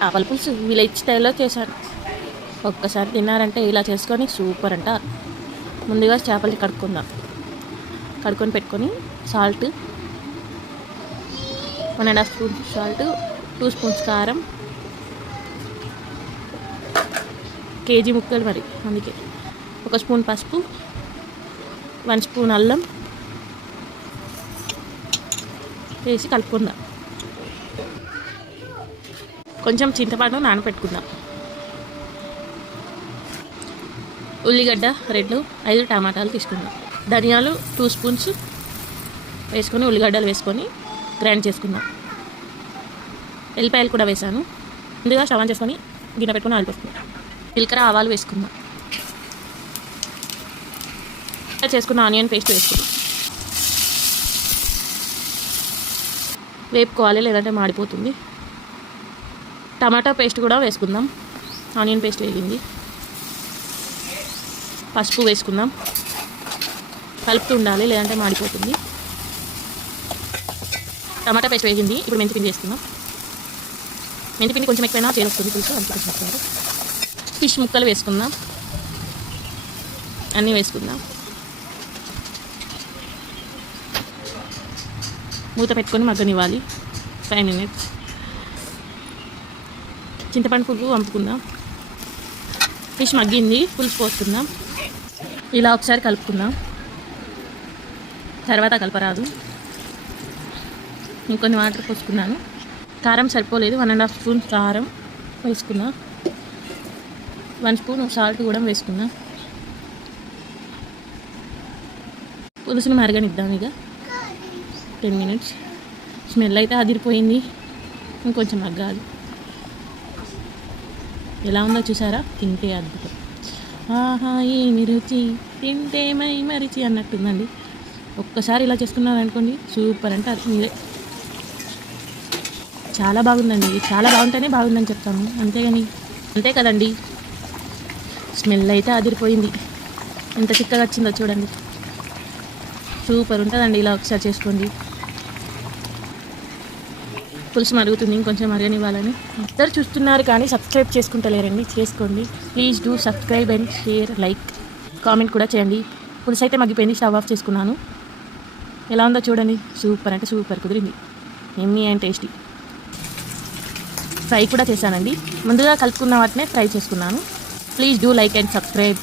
చేపల పులుసు విలేజ్ స్టైల్లో చేశాను. ఒక్కసారి తిన్నారంటే ఇలా చేసుకొని సూపర్ అంట. ముందుగా చేపలు కడుక్కుందాం. కడుక్కొని పెట్టుకొని సాల్ట్ 1.5 స్పూన్ సాల్ట్, 2 స్పూన్స్ కారం, కేజీ ముక్కలు మరి అందుకే 1 స్పూన్ పసుపు, 1 స్పూన్ అల్లం వేసి కలుపుకుందాం. కొంచెం చింతపండు నానబెట్టుకుందాం. ఉల్లిగడ్డ 5 టమాటాలు తీసుకుందాం. ధనియాలు 2 స్పూన్స్ వేసుకొని ఉల్లిగడ్డలు వేసుకొని గ్రైండ్ చేసుకుందాం. ఎల్లిపాయలు కూడా వేసాను. ముందుగా స్టవ్ ఆన్ చేసుకొని గిన్నె పెట్టుకొని ఆయిల్ పెట్టుకుందాం. జీలకర్ర ఆవాలు వేసుకుందాం. చేసుకున్న ఆనియన్ పేస్ట్ వేసుకుందాం. వేపుకోవాలి లేదంటే మాడిపోతుంది. టమాటా పేస్ట్ కూడా వేసుకుందాం. ఆనియన్ పేస్ట్ వేగింది. పసుపు వేసుకుందాం. కలుపుతూ ఉండాలి లేదంటే మాడిపోతుంది. టమాటా పేస్ట్ వేగింది. ఇప్పుడు మెంతిపిండి వేసుకుందాం. మెంతిపిండి కొంచెం ఎక్కువైనా చేస్తుంది పులుసు అనుకుంటున్నారు. ఫిష్ ముక్కలు వేసుకుందాం. అన్నీ వేసుకుందాం. మూత పెట్టుకొని మగ్గనివ్వాలి 5 మినిట్స్. చింతపండు పులుసు వంపుకుందాం. ఫిష్ మగ్గింది. పులుసు పోసుకుందాం. ఇలా ఒకసారి కలుపుకుందాం. తర్వాత కలపరాదు. ఇంకొన్ని వాటర్ పోసుకున్నాను. కారం సరిపోలేదు. 1.5 స్పూన్ కారం వేసుకున్నా. 1 స్పూన్ సాల్ట్ కూడా వేసుకున్నా. పులుసుని మరగనిద్దాం. ఇక 10 మినిట్స్. స్మెల్ అయితే అదిరిపోయింది. ఇంకొంచెం మగ్గాలి. ఎలా ఉందో చూసారా? తింటే అద్భుతం. ఆహా ఏమి రుచి, తింటే మై మరిచి అన్నట్టుందండి. ఒక్కసారి ఇలా చేసుకున్నారనుకోండి సూపర్ అంటే అది మీరే. చాలా బాగుందండి. చాలా బాగుంటేనే బాగుందని చెప్తాము, అంతేగాని అంతే కదండి. స్మెల్ అయితే అదిరిపోయింది. ఎంత చిక్కగా వచ్చిందో చూడండి. సూపర్ ఉంటుందండి. ఇలా ఒకసారి చేసుకోండి. పులుసు మరుగుతుంది. ఇంకొంచెం మరగనివ్వాలని అందరు చూస్తున్నారు కానీ సబ్స్క్రైబ్ చేసుకుంటలేరండి. చేసుకోండి please. Do subscribe and share, like, comment కూడా చేయండి. పులుసు అయితే మగ్గిపోయింది. స్టవ్ ఆఫ్ చేసుకున్నాను. ఎలా ఉందో చూడండి. సూపర్ అంటే సూపర్ కుదిరింది. Emmy and tasty. ఫ్రై కూడా చేశానండి. ముందుగా కలుపుకున్న వాటినే ఫ్రై చేసుకున్నాను. Please do like and subscribe.